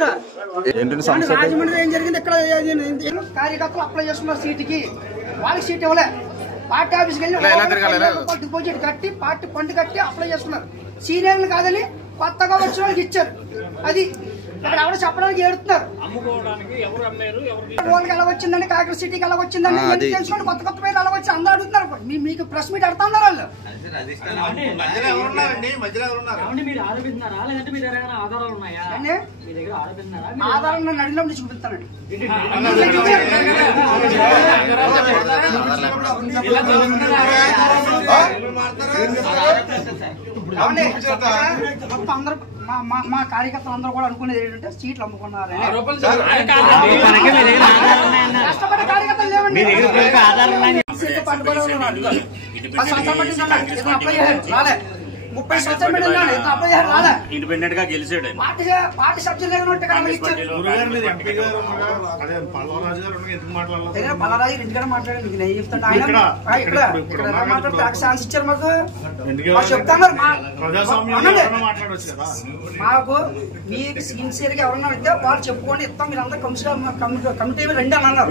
దగ్గర రాజమండ్రి ఏం జరిగింది ఇక్కడ కార్యకర్తలు అప్లై చేసుకున్నారు సీటుకి వాళ్ళకి సీట్ ఇవ్వలే పార్టీ ఆఫీస్కి వెళ్ళి డిపాజిట్ కట్టి పార్టీ ఫండ్ కట్టి అప్లై చేసుకున్నారు సీనియర్లు కాదని కొత్తగా వచ్చిన వాళ్ళకి ఇచ్చారు అది ఇక్కడ ఎవరు చెప్పడానికి ఏడుతున్నారు వాళ్ళకి ఎలా వచ్చిందండి కాకినాడ సిటీకి ఎలా వచ్చిందండి తెలుసుకోండి కొత్త కొత్త పేర్లు ఎలా వచ్చి అందరూ అడుగుతున్నారు మీకు ప్రెస్ మీట్ అడుగుతున్నారు వాళ్ళు ఆధారం నన్ను అడిగినప్పుడు చూపిస్తానండి మొత్తం అందరూ మా కార్యకర్తలు అందరూ కూడా అనుకునేది ఏంటంటే సీట్లు అమ్ముకున్నారు కష్టపడే కార్యకర్తలు లేవండి అప్లై చేశారు రాలే 30 సంవత్సరాలు అప్లై చేశారు రాలే ఇండిపెండెంట్ గా గెలిచాడు పార్టీ సభ్యులు పలరాజు ఇంటికాడ మాట్లాడారు మీకు నేను చెప్తాను ఆయన ఇక్కడ మాట్లాడితే ఛాన్స్ ఇచ్చారు మాకు చెప్తాను మాకు మీకు సిన్సియర్ గా ఎవరన్నా అయితే వాళ్ళు చెప్పుకొని ఇస్తాం మీరు అందరూ కమిటీ రండి అని అన్నారు.